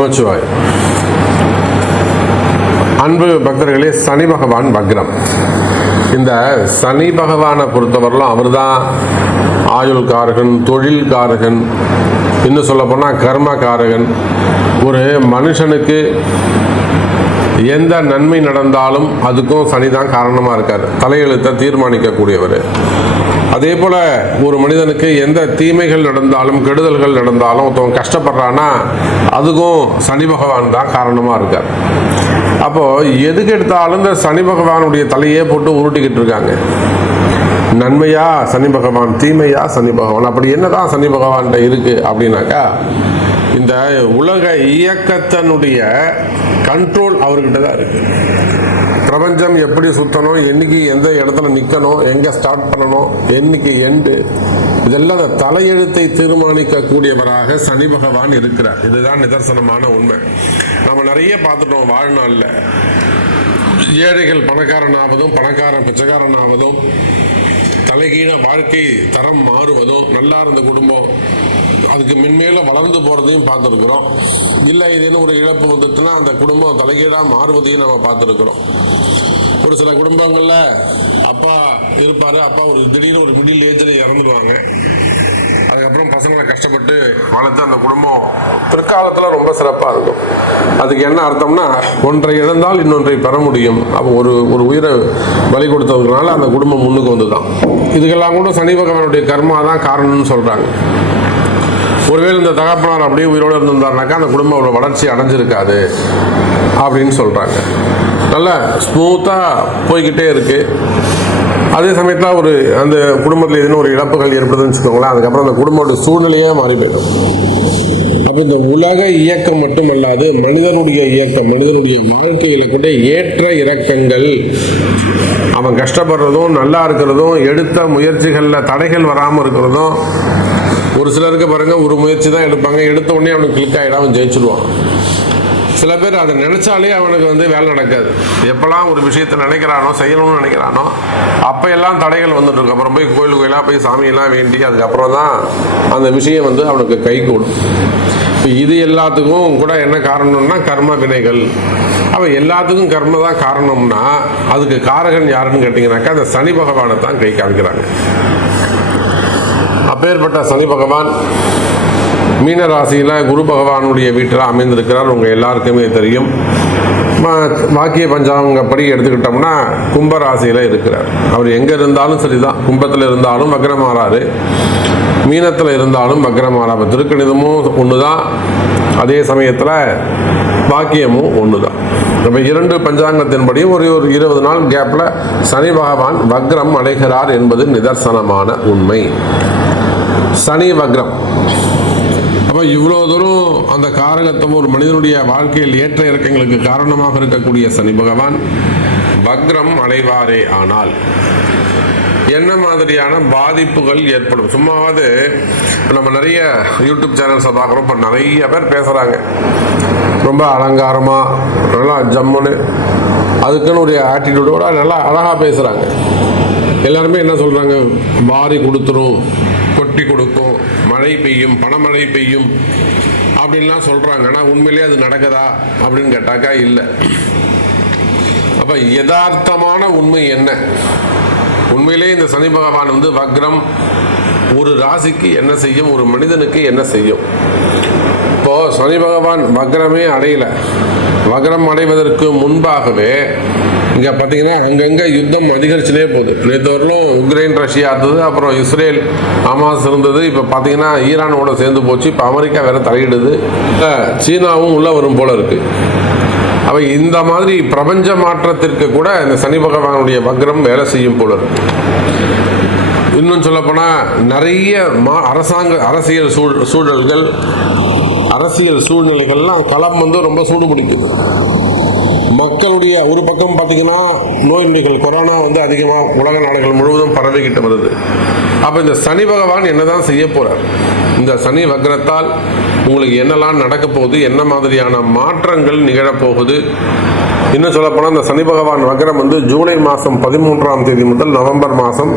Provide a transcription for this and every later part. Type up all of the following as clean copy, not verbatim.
நமச்சிவாய். அன்பு பக்தர்களே, சனி பகவான் வக்ரம். இந்த சனி பகவானை பொறுத்தவரையிலும் அவர் தான் ஆயுள்காரகன், தொழில்காரகன், இன்னும் சொல்ல போனால் கர்மகாரகன். ஒரு மனுஷனுக்கு எந்த நன்மை நடந்தாலும் அதுக்கும் சனி தான் காரணமாக இருக்கார். தலையெழுத்தை தீர்மானிக்கக்கூடியவர். அதே போல் ஒரு மனிதனுக்கு எந்த தீமைகள் நடந்தாலும் கெடுதல்கள் நடந்தாலும் ஒருத்தவங்க கஷ்டப்படுறான்னா அதுக்கும் சனி பகவான் தான் காரணமாக இருக்கார். அப்போது எதுக்கு எடுத்தாலும் இந்த சனி பகவானுடைய தலையே போட்டு உருட்டிக்கிட்டு இருக்காங்க. நன்மையா சனி பகவான், தீமையா சனி பகவான். அப்படி என்னதான் சனி பகவான்கிட்ட இருக்கு அப்படின்னாக்கா, இந்த உலக இயக்கத்தினுடைய கண்ட்ரோல் அவர்கிட்ட தான் இருக்கு. பிரபஞ்சம் எப்படி சுற்றணும், என்னைக்கு எந்த இடத்துல நிற்கணும், எங்கே ஸ்டார்ட் பண்ணணும், என்னைக்கு எண்டு, இதெல்லாம் அந்த தலையெழுத்தை தீர்மானிக்கக்கூடியவராக சனி பகவான் இருக்கிறார். இதுதான் நிதர்சனமான உண்மை. நம்ம நிறைய பார்த்துட்டோம் வாழ்நாளில். ஏழைகள் பணக்காரனாவதும், பணக்காரன் பிச்சைக்காரனாவதும், தலைகீழ வாழ்க்கை தரம் மாறுவதும், நல்லா இருந்த குடும்பம் அதுக்கு மென்மேலும் வளர்ந்து போகிறதையும் பார்த்துருக்குறோம். இல்லை இதுன்னு ஒரு இழப்பு வந்துட்டுனா அந்த குடும்பம் தலைகீழாக மாறுவதையும் நம்ம பார்த்துருக்குறோம். ஒரு சில குடும்பங்களில் அப்பா இருப்பார், அப்பா ஒரு திடீர்னு ஒரு மிடில் ஏஜில் இறந்துடுவாங்க. அதுக்கப்புறம் பசங்களை கஷ்டப்பட்டு வளர்த்து அந்த குடும்பம் பிற்காலத்தில் ரொம்ப சிறப்பாக இருக்கும். அதுக்கு என்ன அர்த்தம்னா, ஒன்றை இழந்தால் இன்னொன்றை பெற முடியும். அப்போ ஒரு உயிரை பலி கொடுத்ததுனால அந்த குடும்பம் முன்னுக்கு வந்து தான். இதுக்கெல்லாம் கூட சனி பகவானுடைய கர்மா தான் காரணம்னு சொல்கிறாங்க. ஒருவேளை இந்த தகப்பனார் அப்படியே உயிரோடு இருந்திருந்தாருனாக்கா அந்த குடும்பம் அவ்வளோ வளர்ச்சி அடைஞ்சிருக்காது அப்படின்னு சொல்கிறாங்க. நல்லா ஸ்மூத்தாக போய்கிட்டே இருக்குது. அதே சமயத்தில் அந்த குடும்பத்தில் எதுவும் ஒரு இழப்புகள் ஏற்படுதுன்னு வச்சுக்கோங்களேன், அதுக்கப்புறம் அந்த குடும்பத்தோட சூழ்நிலையே மாறி போயிடும். அப்போ இந்த உலக இயக்கம் மட்டுமல்லாது மனிதனுடைய இயக்கம், மனிதனுடைய வாழ்க்கையில் கூட ஏற்ற இறக்கங்கள், அவன் கஷ்டப்படுறதும் நல்லா இருக்கிறதும், எடுத்த முயற்சிகளில் தடைகள் வராமல் இருக்கிறதும். ஒரு சிலருக்கு பாருங்க, ஒரு முயற்சி தான் எடுப்பாங்க, எடுத்த உடனே அவனுக்கு கிளிக் ஆகிடும், அவன் ஜெயிச்சிருவான். சில பேர் அதை நினைச்சாலே அவனுக்கு வேலை நடக்காது. எப்பெல்லாம் ஒரு விஷயத்தை நினைக்கிறானோ, செய்யணும்னு நினைக்கிறானோ, அப்போ எல்லாம் தடைகள் வந்துட்டு இருக்கும். அப்புறம் போய் கோயிலுக்கெல்லாம் போய் சாமியெல்லாம் வேண்டி அதுக்கப்புறம் தான் அந்த விஷயம் அவனுக்கு கை கூடும். இப்போ இது எல்லாத்துக்கும் கூட என்ன காரணம்னா கர்ம வினைகள். அப்போ எல்லாத்துக்கும் கர்ம தான் காரணம்னா அதுக்கு காரகன் யாருன்னு கேட்டிங்கனாக்கா அந்த சனி பகவானை தான் கை காமிக்கிறாங்க. அப்பேற்பட்ட சனி பகவான் மீன ராசியில் குரு பகவானுடைய வீட்டில் அமைந்திருக்கிறார். உங்கள் எல்லாருக்குமே தெரியும். வாக்கிய பஞ்சாங்கப்படி எடுத்துக்கிட்டோம்னா கும்ப ராசியில் இருக்கிறார். அவர் எங்கே இருந்தாலும் சரிதான், கும்பத்தில் இருந்தாலும் வக்ரமாறாரு, மீனத்தில் இருந்தாலும் வக்ரமாறாரு. திருக்கணிதமும் ஒன்று தான், அதே சமயத்தில் வாக்கியமும் ஒன்று தான். இப்போ இரண்டு பஞ்சாங்கத்தின்படியும் ஒரு 20 நாள் கேப்பில் சனி பகவான் வக்ரம் அடைகிறார் என்பது நிதர்சனமான உண்மை. சனி வக்ரம். அப்போ இவ்வளோ தூரம் அந்த காரகத்துவம் ஒரு மனிதனுடைய வாழ்க்கையில் ஏற்ற இறக்கங்களுக்கு காரணமாக இருக்கக்கூடிய சனி பகவான் வக்ரம் அடைவாரே ஆனால் என்ன மாதிரியான பாதிப்புகள் ஏற்படும்? சும்மாவது நம்ம நிறைய யூடியூப் சேனல்ஸை பார்க்குறோம். இப்போ நிறைய பேர் பேசுகிறாங்க ரொம்ப அலங்காரமாக, நல்லா ஜம்முன்னு, அதுக்குன்னு ஒரு ஆட்டிடியூடோட நல்லா அழகாக பேசுகிறாங்க. எல்லாருமே என்ன சொல்கிறாங்க, வாரி கொடுத்துரும், கொட்டி கொடுக்கும், மழை பெய்யும், பணமழை பெய்யும் அப்படின்லாம் சொல்கிறாங்க. ஆனால் உண்மையிலே அது நடக்குதா அப்படின்னு கேட்டாக்கா இல்லை. அப்போ யதார்த்தமான உண்மை என்ன? உண்மையிலே இந்த சனி பகவான் வக்ரம் ஒரு ராசிக்கு என்ன செய்யும், ஒரு மனிதனுக்கு என்ன செய்யும்? இப்போது சனி பகவான் வக்ரமே அடையலை. வக்ரம் அடைவதற்கு முன்பாகவே இங்கே பார்த்தீங்கன்னா அங்கங்கே யுத்தம் அதிகரிச்சுனே போகுது. நேற்று வரலும் உக்ரைன் ரஷ்யா இருந்தது, அப்புறம் இஸ்ரேல் ஹமாஸ் இருந்தது, இப்போ பார்த்தீங்கன்னா ஈரானோட சேர்ந்து போச்சு, இப்போ அமெரிக்கா வேற தலையிடுது, சீனாவும் உள்ள வரும் போல இருக்கு. அப்போ இந்த மாதிரி பிரபஞ்ச மாற்றத்திற்கு கூட இந்த சனி பகவானுடைய வக்ரம் வேலை செய்யும் போல இருக்கு. இன்னும் சொல்லப்போனால் நிறைய அரசியல் சூழல்கள், அரசியல் சூழ்நிலைகள்லாம் களம் ரொம்ப சூடு பிடிக்குது. மக்களுடைய ஒரு பக்கம் பார்த்தீங்கன்னா நோய் நொடிகள், கொரோனா அதிகமாக உலக நாடுகள் முழுவதும் பரவிக்கிட்டு வருது. அப்போ இந்த சனி பகவான் என்னதான் செய்ய போறார்? இந்த சனி வக்ரத்தால் உங்களுக்கு என்னெல்லாம் நடக்க போகுது, என்ன மாதிரியான மாற்றங்கள் நிகழப்போகுது? இன்னும் சொல்லப்போனால் இந்த சனி பகவான் வக்ரம் ஜூலை மாதம் 13ஆம் தேதி முதல் நவம்பர் மாதம்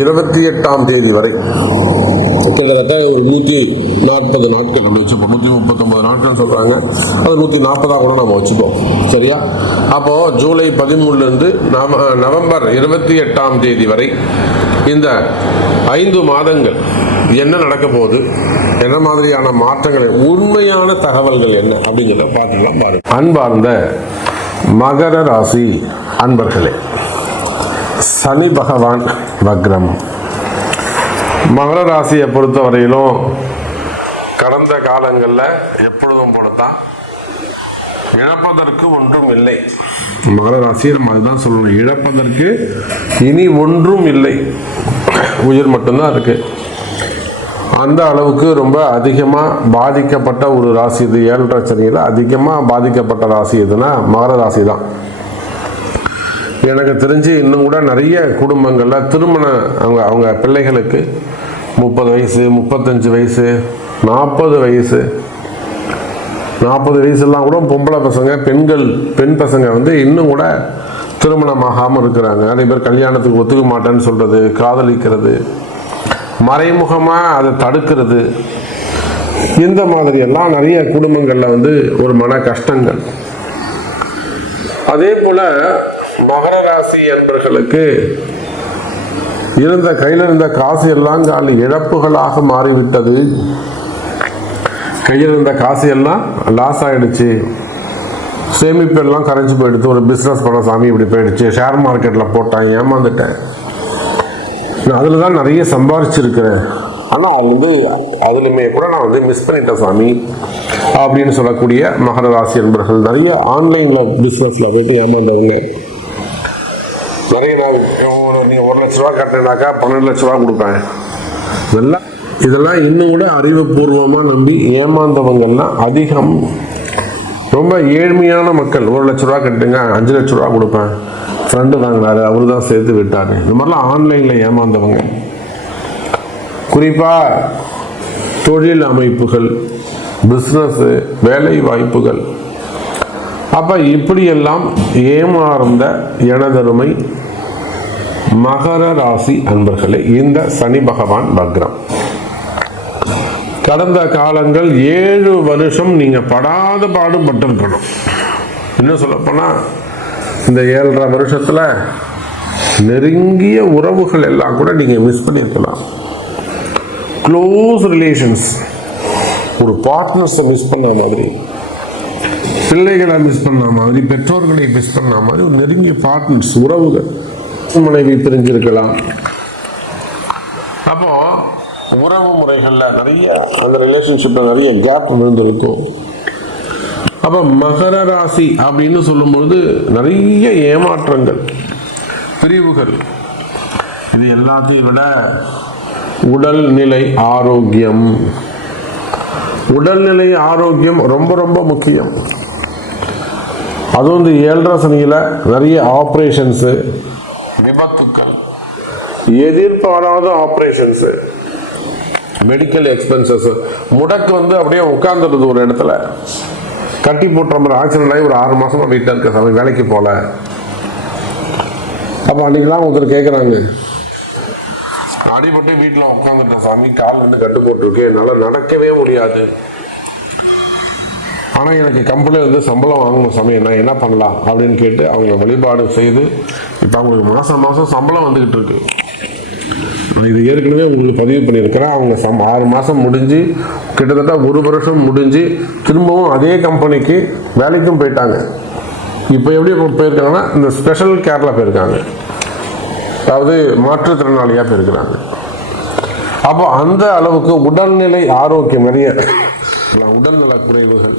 28ஆம் தேதி வரை கிட்டத்தட்ட ஒரு 140 நாட்கள் அப்படி வச்சுப்போம். 139 நாட்கள் சொல்கிறாங்க, அது 140 கூட நம்ம வச்சுப்போம். சரியா? அப்போது ஜூலை 13 நவம்பர் 28 வரை இந்த 5 மாதங்கள் என்ன நடக்க போகுது, என்ன மாதிரியான மாற்றங்களை, உண்மையான தகவல்கள் என்ன அப்படிங்கிறத பார்த்துக்கலாம் பாருங்க. அன்பார்ந்த மகர ராசி அன்பர்களே, சனி பகவான் வக்ரம். மகர ராசியை பொறுத்தவரையிலும் கடந்த காலங்களில் எப்பொழுதும் போலத்தான் இழப்பதற்கு ஒன்றும் இல்லை. மகர ராசியை நம்ம அதுதான் சொல்லணும், இழப்பதற்கு இனி ஒன்றும் இல்லை, உயிர் மட்டும்தான் இருக்கு. அந்த அளவுக்கு ரொம்ப அதிகமாக பாதிக்கப்பட்ட ஒரு ராசி இது. 7.5 சனியில் அதிகமாக பாதிக்கப்பட்ட ராசி எதுனா மகர ராசி தான். எனக்கு தெரிஞ்சு இன்னும் கூட நிறைய குடும்பங்களில் திருமணம் அவங்க பிள்ளைகளுக்கு 30 வயசு, 35 வயசு, 40 வயசு, 40 வயசுலாம் கூட பொம்பளை பசங்க, பெண் பசங்க இன்னும் கூட திருமணமாகாமல் இருக்கிறாங்க. நிறைய பேர் கல்யாணத்துக்கு ஒத்துக்க மாட்டேன்னு சொல்கிறது, காதலிக்கிறது, மறைமுகமாக அதை தடுக்கிறது, இந்த மாதிரி எல்லாம் நிறைய குடும்பங்களில் ஒரு மன கஷ்டங்கள். அதே போல மகர ராசி என்பவர்களுக்கு கையில் இருந்த காசு எல்லாம் இழப்புகளாக மாறிவிட்டது. கையில் இருந்த காசு எல்லாம் லாஸ் ஆயிடுச்சு, சேமிப்பு எல்லாம் கரைஞ்சி போயிடுச்சு. ஒரு பிஸ்னஸ் பண்ண சாமி இப்படி போயிடுச்சு, ஷேர் மார்க்கெட்டில் போட்டேன், ஏமாந்துட்டேன், நான் அதில் தான் நிறைய சம்பாதிச்சிருக்கிறேன், ஆனால் அதுலையுமே கூட நான் மிஸ் பண்ணிட்டேன் சாமி அப்படின்னு சொல்லக்கூடிய மகர ராசி என்பவர்கள் நிறைய ஆன்லைனில் பிஸ்னஸில் போயிட்டு ஏமாந்தவங்க நிறைய. நீங்கள் 1 லட்ச ரூபா கட்டினாக்கா 12 லட்ச ரூபா கொடுப்பேன், இதெல்லாம் இன்னும் கூட அறிவுபூர்வமாக நம்பி ஏமாந்தவங்கள்லாம் அதிகம். ரொம்ப ஏழ்மையான மக்கள் 1 லட்ச ரூபா கட்டுங்க, 5 லட்ச ரூபா கொடுப்பேன், ஃப்ரெண்டு வாங்கினாரு, அவரு தான் சேர்த்து விட்டாரு, இந்த மாதிரிலாம் ஆன்லைனில் ஏமாந்தவங்க. குறிப்பாக தொழில் அமைப்புகள், பிஸ்னஸ்ஸு, வேலை வாய்ப்புகள், அப்போ இப்படியெல்லாம் ஏமாறுந்த எனதருமை மகர ராசி அன்பர்களே, இந்த சனி பகவான் வக்ரம். கடந்த காலங்கள் 7 வருஷம் நீங்கள் படாத பாடுபட்டிருக்கணும். இன்னும் சொல்லப்போனால் இந்த 7.5 வருஷத்தில் நெருங்கிய உறவுகள் எல்லாம் கூட நீங்கள் மிஸ் பண்ணியிருக்கலாம். க்ளோஸ் ரிலேஷன்ஸ், ஒரு பார்ட்னர்ஸை மிஸ் பண்ண மாதிரி, பிள்ளைகளை மிஸ் பண்ண மாதிரி, பெற்றோர்களை மிஸ் பண்ண மாதிரி ஒரு நெருங்கிய பார்ட்னர்ஸ், உறவுகள், மனைவி பிரிஞ்சிருக்கலாம். அப்போ உறவு முறைகளில் நிறைய அந்த ரிலேஷன்ஷிப்பில் நிறைய கேப் விழுந்திருக்கும். அப்போ மகர ராசி அப்படின்னு சொல்லும்பொழுது நிறைய ஏமாற்றங்கள், பிரிவுகள், இது எல்லாத்தையும் விட உடல்நிலை ஆரோக்கியம், உடல்நிலை ஆரோக்கியம் ரொம்ப ரொம்ப முக்கியம். அதுவும் 7.5 சனியில் நிறைய ஆப்ரேஷன்ஸு, விபத்துக்கள், எதிர்பாராத ஆப்ரேஷன்ஸு, மெடிக்கல் எக்ஸ்பென்சஸ், முடக்கு அப்படியே உட்கார்ந்துருது ஒரு இடத்துல, கட்டி போட்டுற மாதிரி ஆக்சிடென்ட் ஆகி ஒரு 6 மாசமா வீட்டில் இருக்க சாமி, வேலைக்கு போகல. அப்போ அன்றைக்கெலாம் ஒருத்தர் கேட்குறாங்க, அடிபட்டு வீட்டில் உட்காந்துட்ட சாமி, கால் கட்டு போட்டிருக்கு, என்னால் நடக்கவே முடியாது, ஆனால் எனக்கு கம்பெனியில் சம்பளம் வாங்கணும் சாமி, நான் என்ன பண்ணலாம் அப்படின்னு கேட்டு அவங்க வழிபாடு செய்து இப்போ அவங்களுக்கு மாதம் சம்பளம் வந்துக்கிட்டு இருக்கு. நான் இது ஏற்கனவே உங்களுக்கு பதிவு பண்ணியிருக்கிறேன். அவங்க 6 மாதம் முடிஞ்சு கிட்டத்தட்ட 1 வருஷம் முடிஞ்சு திரும்பவும் அதே கம்பெனிக்கு வேலைக்கும் போயிட்டாங்க. இப்போ எப்படி போயிருக்காங்கன்னா இந்த ஸ்பெஷல் கேரில் போயிருக்காங்க, அதாவது மாற்றுத்திறனாளியாக போயிருக்கிறாங்க. அப்போ அந்த அளவுக்கு உடல்நிலை ஆரோக்கியம், நிறைய உடல்நல குறைவுகள்.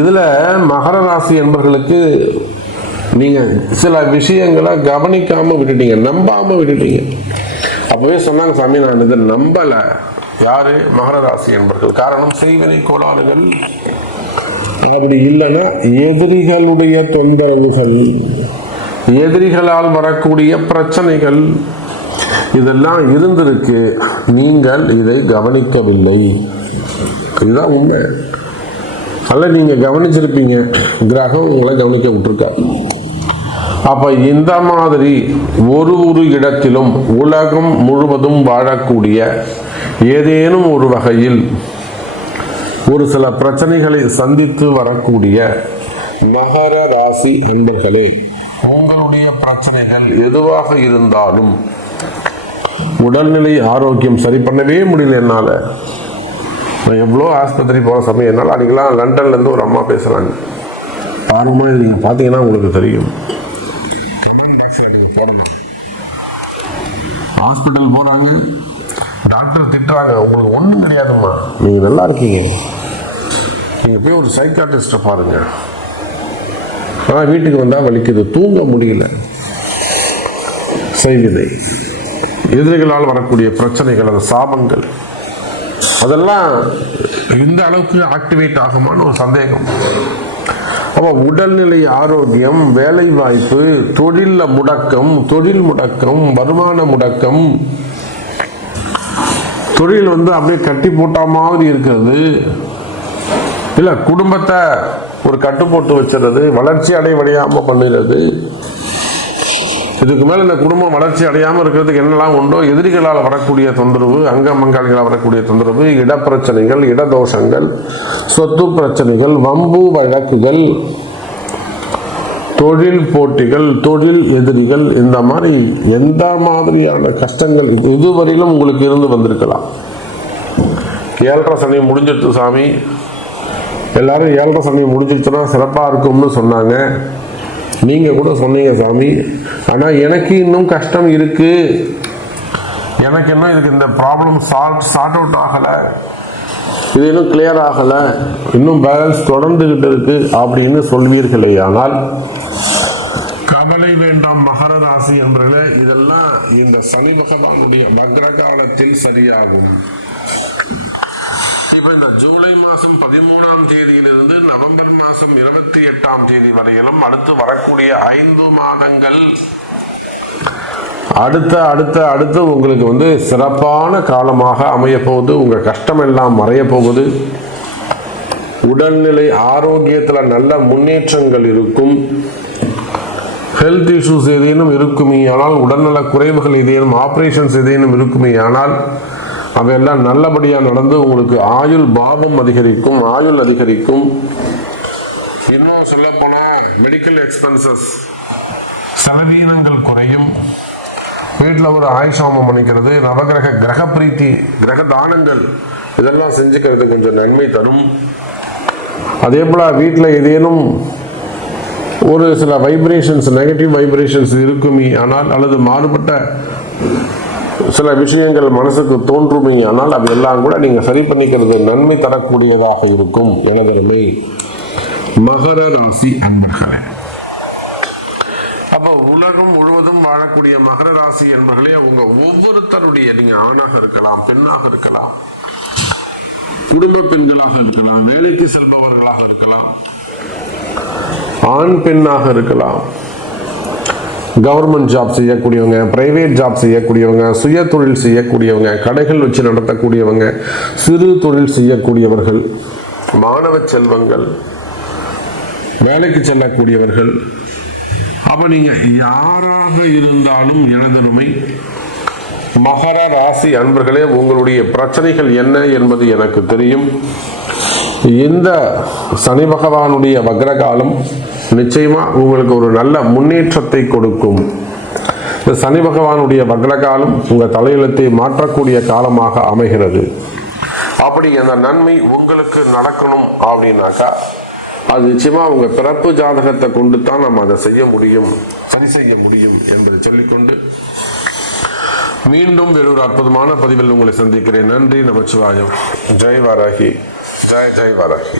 இதில் மகர ராசி என்பவர்களுக்கு நீங்கள் சில விஷயங்களை கவனிக்காமல் விட்டுட்டீங்க, நம்பாமல் விட்டுட்டீங்க. அப்போவே சொன்னாங்க சாமி, நான் இதை நம்பலை. யாரு? மகர ராசி என்பவர்கள். காரணம் செய்வினை கோளாறுகள், அப்படி இல்லைன்னா எதிரிகளுடைய தொந்தரவுகள், எதிரிகளால் வரக்கூடிய பிரச்சனைகள், இதெல்லாம் இருந்திருக்கு. நீங்கள் இதை கவனிக்கவில்லை, இதுதான் உண்மை. அல்ல, நீங்க கவனிச்சிருப்பீங்க, கிரகம் உங்களை கவனிக்க விட்டுருக்காரு. அப்ப இந்த மாதிரி ஒரு இடத்திலும் உலகம் முழுவதும் வாழக்கூடிய ஏதேனும் ஒரு வகையில் ஒரு சில பிரச்சனைகளை சந்தித்து வரக்கூடிய மகர ராசி அன்பர்களே, உங்களுடைய பிரச்சனைகள் எதுவாக இருந்தாலும் உடல்நிலை ஆரோக்கியம் சரி பண்ணவே முடியல. என்னால நான் எவ்வளோ ஆஸ்பத்திரி போகிற சமயம் என்னால் அன்றைக்கெல்லாம் லண்டன்லேருந்து ஒரு அம்மா பேசுகிறாங்க. பாருமா, நீங்கள் பார்த்தீங்கன்னா உங்களுக்கு தெரியும். கமெண்ட் பாக்ஸில் நீங்கள் போடணும். ஹாஸ்பிட்டல் போகிறாங்க, டாக்டர் திட்டுறாங்க, உங்களுக்கு ஒன்றும் கிடையாதும்மா, நீங்கள் நல்லா இருக்கீங்க, நீங்கள் போய் ஒரு சைக்காட்ரிஸ்ட்டை பாருங்க. ஆனால் வீட்டுக்கு வந்தால் வலிக்குது, தூங்க முடியல, செய்வினை, எதிரிகளால் வரக்கூடிய பிரச்சனைகள், அந்த சாபங்கள், அதெல்லாம் இந்த அளவுக்கு ஆக்டிவேட் ஆகுமான்னு ஒரு சந்தேகம். அப்போ உடல்நிலை ஆரோக்கியம், வேலை வாய்ப்பு, தொழில் முடக்கம், வருமான முடக்கம், தொழில் அப்படியே கட்டி போட்ட மாதிரி இருக்கிறது, இல்லை குடும்பத்தை ஒரு கட்டு போட்டு வச்சுறது, வளர்ச்சி அடையாம பண்ணுறது. இதுக்கு மேலே இந்த குடும்பம் வளர்ச்சி அடையாமல் இருக்கிறதுக்கு என்னெல்லாம் உண்டோ, எதிரிகளால் வரக்கூடிய தொந்தரவு, அங்கமங்காளிகளால் வரக்கூடிய தொந்தரவு, இடப்பிரச்சனைகள், இடதோஷங்கள், சொத்து பிரச்சனைகள், வம்பு வழக்குகள், தொழில் போட்டிகள், தொழில் எதிரிகள், இந்த மாதிரி எந்த மாதிரியான கஷ்டங்கள் இதுவரையிலும் உங்களுக்கு இருந்து வந்திருக்கலாம். 7.5 சனி முடிஞ்சிட்டு சாமி, எல்லாரும் 7.5 சனி முடிஞ்சிச்சுன்னா சிறப்பாக இருக்கும்னு சொன்னாங்க. நீங்கள் கூட சொன்னீங்க சாமி, ஆனால் எனக்கு இன்னும் கஷ்டம் இருக்கு, எனக்கு இன்னும் இதுக்கு இந்த ப்ராப்ளம் சார்ட் அவுட் ஆகலை, இது இன்னும் கிளியர் ஆகலை, இன்னும் பேலன்ஸ் தொடர்ந்துகிட்டு இருக்கு அப்படின்னு சொல்வீர்களே, ஆனால் கவலை வேண்டாம் மகர ராசி என்பவர்களே, இதெல்லாம் இந்த சனி பகவானுடைய வக்ர காலத்தில் சரியாகும். இப்ப இந்த ஜூலை மாசம் 13ஆம் தேதியிலிருந்து நவம்பர் மாசம் 28ஆம் தேதி வரையிலும் அடுத்து வரக்கூடிய 5 மாதங்கள் அடுத்து உங்களுக்கு சிறப்பான காலமாக அமைய போகுது. உங்க கஷ்டம் எல்லாம் மறைய போகுது. உடல்நிலை ஆரோக்கியத்துல நல்ல முன்னேற்றங்கள் இருக்கும். ஹெல்த் இஷ்யூஸ் ஏதேனும் இருக்குமே ஆனால், உடல்நல குறைவுகள் ஏதேனும், ஆபரேஷன்ஸ் ஏதேனும் இருக்குமே ஆனால் அவையெல்லாம் நல்லபடியாக நடந்து உங்களுக்கு ஆயுள் பாவம் அதிகரிக்கும், ஆயுள் அதிகரிக்கும். இன்னும் சொல்ல போனா மெடிக்கல் எக்ஸ்பென்சஸ், செலவீனங்கள் குறையும். வீட்டில் ஒரு ஆயுஷாமம் பண்ணிக்கிறது, கிரக பிரீத்தி, கிரக தானங்கள் இதெல்லாம் செஞ்சுக்கிறது கொஞ்சம் நன்மை தரும். அதே போல வீட்டில் ஏதேனும் ஒரு சில வைப்ரேஷன்ஸ், நெகட்டிவ் வைப்ரேஷன்ஸ் இருக்குமே ஆனால், அல்லது மாறுபட்ட சில விஷயங்கள் மனசுக்கு தோன்றுமே ஆனால், அது எல்லாம் கூட நீங்க சரி பண்ணிக்கிறது நன்மை தரக்கூடியதாக இருக்கும். எனதருமை மகர ராசி அன்பர்களே, அப்ப உலகம் முழுவதும் வாழக்கூடிய மகர ராசி என்பர்களே, உங்க ஒவ்வொருத்தருடைய, நீங்க ஆணாக இருக்கலாம், பெண்ணாக இருக்கலாம், குடும்ப பெண்களாக இருக்கலாம், வேலைக்கு செல்பவர்களாக இருக்கலாம், ஆண் பெண்ணாக இருக்கலாம், கவர்மெண்ட் ஜாப் செய்யக்கூடியவங்க, பிரைவேட் ஜாப் செய்யக்கூடியவங்க, சுய தொழில் செய்யக்கூடியவங்க, கடைகள் வச்சு நடத்தக்கூடியவங்க, சிறு தொழில் செய்யக்கூடியவர்கள், மாணவ செல்வங்கள், வேலைக்கு செல்லக்கூடியவர்கள், அப்ப நீங்க யாராக இருந்தாலும் எனதருமை மகர ராசி அன்பர்களே, உங்களுடைய பிரச்சனைகள் என்ன என்பது எனக்கு தெரியும். இந்த சனி பகவானுடைய வக்ரகாலம் நிச்சயமா உங்களுக்கு ஒரு நல்ல முன்னேற்றத்தை கொடுக்கும். இந்த சனி பகவானுடைய வக்ரகாலம் உங்க தலையெழுத்தை மாற்றக்கூடிய காலமாக அமைகிறது. அப்படி அந்த நன்மை உங்களுக்கு நடக்கணும் அப்படின்னாக்கா, அது நிச்சயமா உங்க பிறப்பு ஜாதகத்தை கொண்டு தான் நம்ம அதை செய்ய முடியும், சரி செய்ய முடியும் என்பதை சொல்லிக்கொண்டு மீண்டும் வேறொரு அற்புதமான பதிவில் உங்களை சந்திக்கிறேன். நன்றி, நமச்சிவாயம். ஜெய் வாராகி, ஜெய் ஜெய் வாராகி.